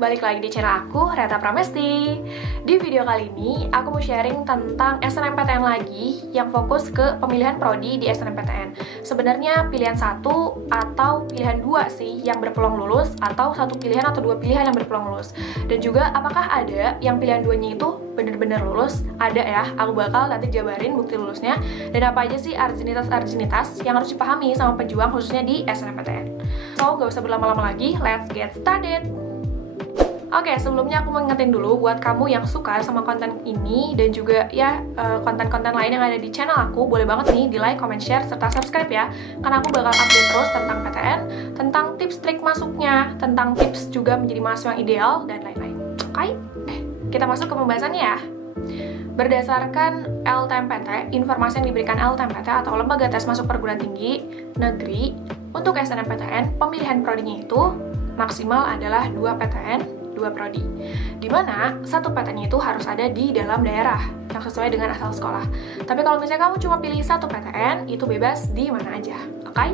balik lagi di channel aku, Reta Pramesti. Di video kali ini, aku mau sharing tentang SNMPTN lagi yang fokus ke pemilihan prodi di SNMPTN. Sebenarnya pilihan satu atau pilihan dua sih yang berpeluang lulus, atau satu pilihan atau dua pilihan yang berpeluang lulus. Dan juga apakah ada yang pilihan duanya itu bener-bener lulus? Ada ya, aku bakal nanti jabarin bukti lulusnya dan apa aja sih arginitas yang harus dipahami sama pejuang khususnya di SNMPTN. So, gak usah berlama-lama lagi, let's get started! Oke, sebelumnya aku mau ngingetin dulu buat kamu yang suka sama konten ini dan juga ya konten-konten lain yang ada di channel aku, boleh banget nih di like, comment, share, serta subscribe ya, karena aku bakal update terus tentang PTN, tentang tips trik masuknya, tentang tips juga menjadi mahasiswa yang ideal, dan lain-lain. Oke? Kita masuk ke pembahasannya ya. Berdasarkan LTMPT, informasi yang diberikan LTMPT atau Lembaga Tes Masuk Perguruan Tinggi Negeri, untuk SNMPTN, pemilihan prodinya itu maksimal adalah 2 PTN, 2 prodi, di mana satu PTN itu harus ada di dalam daerah yang sesuai dengan asal sekolah. Tapi kalau misalnya kamu cuma pilih satu PTN, itu bebas di mana aja, oke?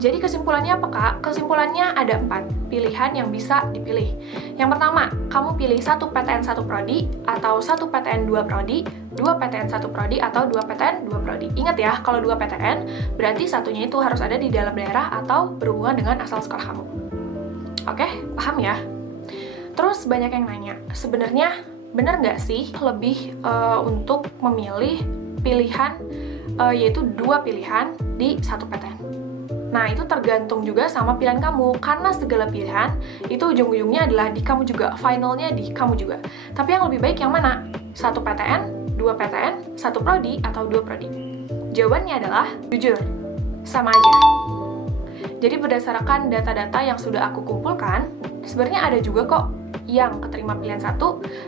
Jadi kesimpulannya apa kak? Kesimpulannya ada 4 pilihan yang bisa dipilih. Yang pertama, kamu pilih satu PTN 1 prodi, atau satu PTN 2 prodi, 2 PTN 1 prodi, atau 2 PTN 2 prodi. Ingat ya, kalau 2 PTN, berarti satunya itu harus ada di dalam daerah atau berhubungan dengan asal sekolah kamu. Oke, paham ya? Terus banyak yang nanya, sebenarnya benar nggak sih lebih untuk memilih pilihan yaitu 2 pilihan di satu PTN? Nah, itu tergantung juga sama pilihan kamu, karena segala pilihan itu ujung-ujungnya adalah di kamu juga, finalnya di kamu juga. Tapi yang lebih baik yang mana? 1 PTN, 2 PTN, 1 prodi, atau 2 prodi? Jawabannya adalah jujur, sama aja. Jadi berdasarkan data-data yang sudah aku kumpulkan, sebenarnya ada juga kok yang keterima pilihan 1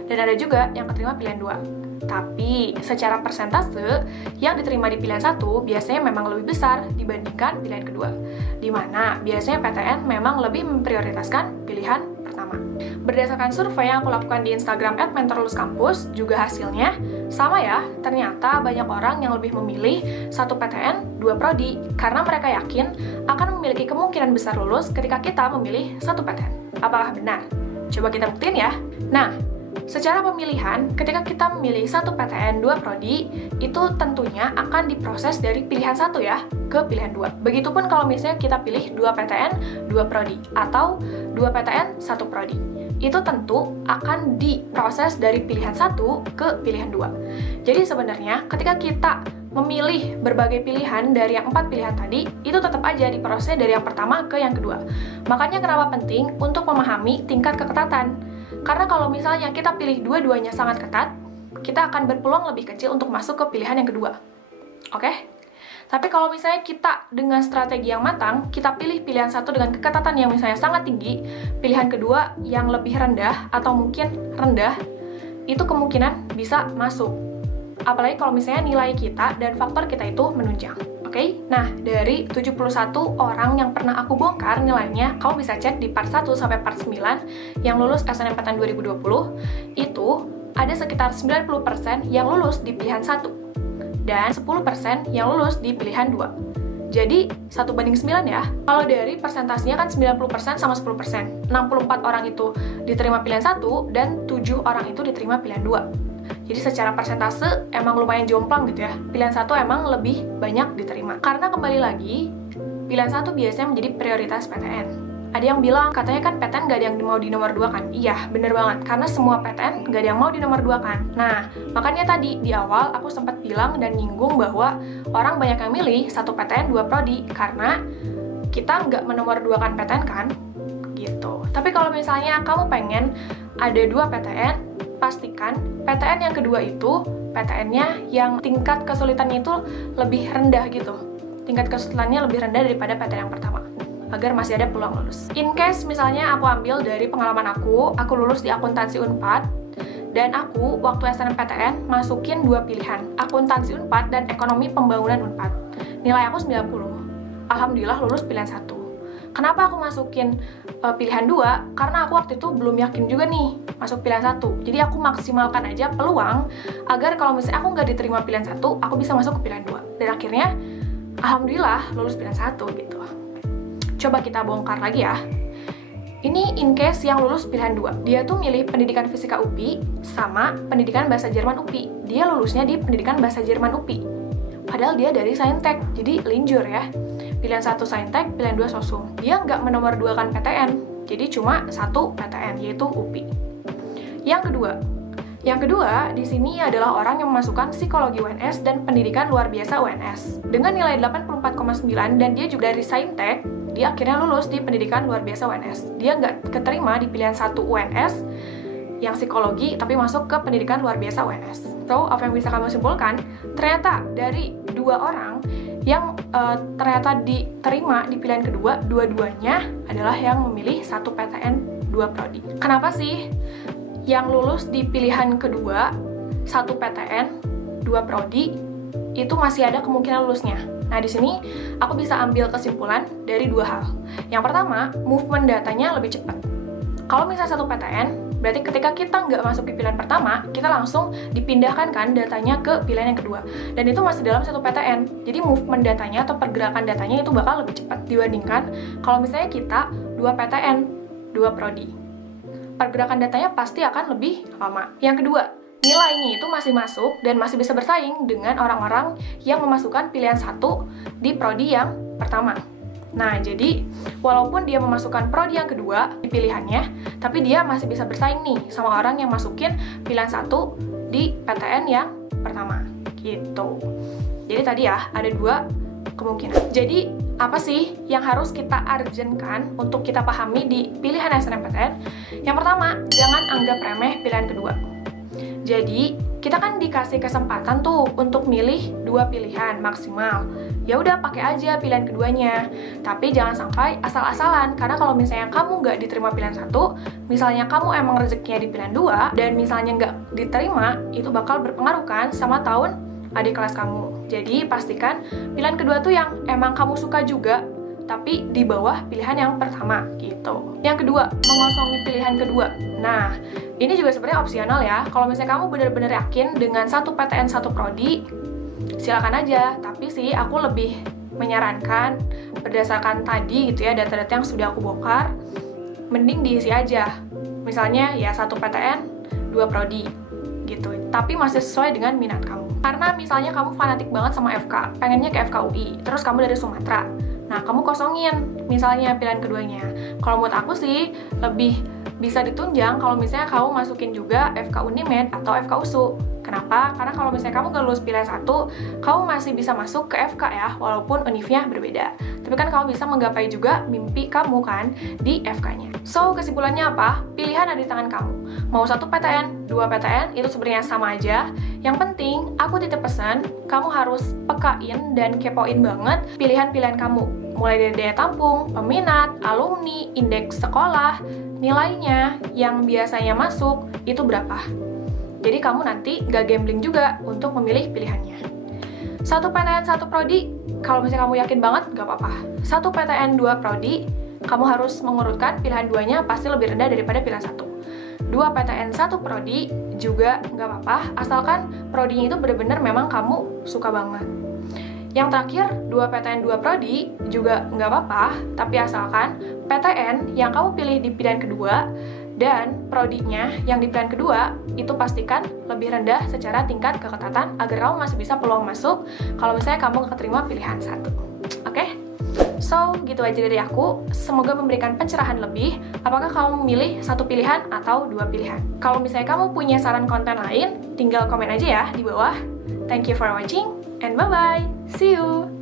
dan ada juga yang keterima pilihan 2. Tapi secara persentase yang diterima di pilihan 1 biasanya memang lebih besar dibandingkan pilihan kedua, di mana biasanya PTN memang lebih memprioritaskan pilihan pertama. Berdasarkan survei yang aku lakukan di Instagram @mentorluluskampus, juga hasilnya sama ya, ternyata banyak orang yang lebih memilih 1 PTN, 2 prodi, karena mereka yakin akan memiliki kemungkinan besar lulus ketika kita memilih 1 PTN. Apakah benar? Coba kita buktiin ya. Nah, secara pemilihan, ketika kita memilih 1 PTN, 2 prodi, itu tentunya akan diproses dari pilihan 1 ya, ke pilihan 2. Begitupun kalau misalnya kita pilih 2 PTN, 2 prodi, atau 2 PTN, 1 prodi. Itu tentu akan diproses dari pilihan 1 ke pilihan 2. Jadi sebenarnya, ketika kita memilih berbagai pilihan dari yang 4 pilihan tadi, itu tetap aja diproses dari yang pertama ke yang kedua. Makanya kenapa penting untuk memahami tingkat keketatan. Karena kalau misalnya kita pilih dua-duanya sangat ketat, kita akan berpeluang lebih kecil untuk masuk ke pilihan yang kedua. Oke? Tapi kalau misalnya kita dengan strategi yang matang, kita pilih pilihan 1 dengan keketatan yang misalnya sangat tinggi, pilihan kedua yang lebih rendah atau mungkin rendah, itu kemungkinan bisa masuk. Apalagi kalau misalnya nilai kita dan faktor kita itu menunjang. Oke? Nah, dari 71 orang yang pernah aku bongkar nilainya, kamu bisa cek di part 1 sampai part 9 yang lulus SNMPTN 2020, itu ada sekitar 90% yang lulus di pilihan 1 dan 10% yang lulus di pilihan 2. Jadi, 1:9 ya. Kalau dari persentasenya kan 90% sama 10%. 64 orang itu diterima pilihan 1 dan 7 orang itu diterima pilihan 2. Jadi secara persentase emang lumayan jomplang gitu ya. Pilihan 1 emang lebih banyak diterima. Karena kembali lagi, pilihan 1 biasanya menjadi prioritas PTN. Ada yang bilang, katanya kan PTN gak ada yang mau di nomor 2 kan? Iya, bener banget. Karena semua PTN gak ada yang mau di nomor 2 kan? Nah, makanya tadi di awal aku sempat bilang dan nyinggung bahwa orang banyak yang milih 1 PTN, 2 prodi. Karena kita nggak menomor 2 kan PTN kan? Gitu. Tapi kalau misalnya kamu pengen ada 2 PTN, pastikan PTN yang kedua itu PTN-nya yang tingkat kesulitannya itu lebih rendah gitu. Tingkat kesulitannya lebih rendah daripada PTN yang pertama, agar masih ada peluang lulus. In case misalnya aku ambil dari pengalaman aku lulus di akuntansi Unpad, dan aku waktu SNMPTN masukin 2 pilihan, akuntansi Unpad dan ekonomi pembangunan Unpad. Nilai aku 90. Alhamdulillah lulus pilihan 1. Kenapa aku masukin pilihan 2? Karena aku waktu itu belum yakin juga nih masuk pilihan 1. Jadi aku maksimalkan aja peluang agar kalau misalnya aku nggak diterima pilihan 1, aku bisa masuk ke pilihan 2. Dan akhirnya, alhamdulillah lulus pilihan 1 gitu. Coba kita bongkar lagi ya. Ini in case yang lulus pilihan 2. Dia tuh milih pendidikan fisika UPI sama pendidikan bahasa Jerman UPI. Dia lulusnya di pendidikan bahasa Jerman UPI. Padahal dia dari Saintek, jadi linjur ya. Pilihan 1 Saintek, pilihan 2 Sosum. Dia nggak menomorduakan PTN, jadi cuma 1 PTN, yaitu UPI. Yang kedua, di sini adalah orang yang memasukkan psikologi UNS dan pendidikan luar biasa UNS. Dengan nilai 84,9 dan dia juga dari Saintek, dia akhirnya lulus di pendidikan luar biasa UNS. Dia nggak keterima di pilihan 1 UNS yang psikologi, tapi masuk ke pendidikan luar biasa UNS. So, apa yang bisa kamu simpulkan? Ternyata dari 2 orang yang ternyata diterima di pilihan kedua, dua-duanya adalah yang memilih 1 PTN 2 prodi. Kenapa sih yang lulus di pilihan kedua 1 PTN 2 prodi itu masih ada kemungkinan lulusnya? Nah, di sini aku bisa ambil kesimpulan dari 2 hal. Yang pertama, movement datanya lebih cepat. Kalau misalnya 1 PTN, berarti ketika kita nggak masuk di pilihan pertama, kita langsung dipindahkan kan datanya ke pilihan yang kedua. Dan itu masih dalam 1 PTN. Jadi movement datanya atau pergerakan datanya itu bakal lebih cepat dibandingkan kalau misalnya kita 2 PTN, 2 prodi. Pergerakan datanya pasti akan lebih lama. Yang kedua, nilainya itu masih masuk dan masih bisa bersaing dengan orang-orang yang memasukkan pilihan 1 di prodi yang pertama. Nah, jadi walaupun dia memasukkan prodi yang kedua di pilihannya, tapi dia masih bisa bersaing nih sama orang yang masukin pilihan 1 di PTN yang pertama. Gitu. Jadi tadi ya, ada 2 kemungkinan. Jadi, apa sih yang harus kita urgentkan untuk kita pahami di pilihan SNMPTN? Yang pertama, jangan anggap remeh pilihan kedua. Jadi, kita kan dikasih kesempatan tuh untuk milih 2 pilihan maksimal. Ya udah pakai aja pilihan keduanya. Tapi jangan sampai asal-asalan, karena kalau misalnya kamu nggak diterima pilihan 1, misalnya kamu emang rezekinya di pilihan 2, dan misalnya nggak diterima, itu bakal berpengaruh kan sama tahun adik kelas kamu. Jadi pastikan pilihan kedua tuh yang emang kamu suka juga, tapi di bawah pilihan yang pertama gitu. Yang kedua, mengosongi pilihan kedua. Nah, ini juga sebenarnya opsional ya. Kalau misalnya kamu benar-benar yakin dengan 1 PTN 1 prodi, silakan aja. Tapi sih aku lebih menyarankan berdasarkan tadi gitu ya, data-data yang sudah aku bongkar, mending diisi aja. Misalnya ya 1 PTN 2 prodi gitu. Tapi masih sesuai dengan minat kamu. Karena misalnya kamu fanatik banget sama FK, pengennya ke FKUI, terus kamu dari Sumatera. Nah, kamu kosongin misalnya pilihan keduanya. Kalau menurut aku sih, lebih bisa ditunjang kalau misalnya kamu masukin juga FK Unimed atau FK USU. Kenapa? Karena kalau misalnya kamu nggak lulus pilihan 1, kamu masih bisa masuk ke FK ya, walaupun univnya berbeda. Tapi kan kamu bisa menggapai juga mimpi kamu kan di FK-nya. So, kesimpulannya apa? Pilihan ada di tangan kamu. Mau 1 PTN, 2 PTN, itu sebenarnya sama aja. Yang penting, aku titip pesan, kamu harus pekain dan kepoin banget pilihan-pilihan kamu. Mulai dari daya tampung, peminat, alumni, indeks sekolah, nilainya yang biasanya masuk, itu berapa. Jadi kamu nanti gak gambling juga untuk memilih pilihannya. 1 PTN 1 prodi, kalau misalnya kamu yakin banget, gak apa-apa. 1 PTN 2 prodi, kamu harus mengurutkan pilihan 2-nya pasti lebih rendah daripada pilihan 1. 2 PTN 1 prodi juga gak apa-apa, asalkan prodinya itu benar-benar memang kamu suka banget. Yang terakhir, 2 PTN 2 prodi juga nggak apa-apa, tapi asalkan PTN yang kamu pilih di pilihan kedua dan prodinya yang di pilihan kedua itu pastikan lebih rendah secara tingkat keketatan agar kamu masih bisa peluang masuk kalau misalnya kamu nggak keterima pilihan 1. Oke? So, gitu aja dari aku. Semoga memberikan pencerahan lebih apakah kamu memilih 1 pilihan atau 2 pilihan. Kalau misalnya kamu punya saran konten lain, tinggal komen aja ya di bawah. Thank you for watching and bye-bye. See you!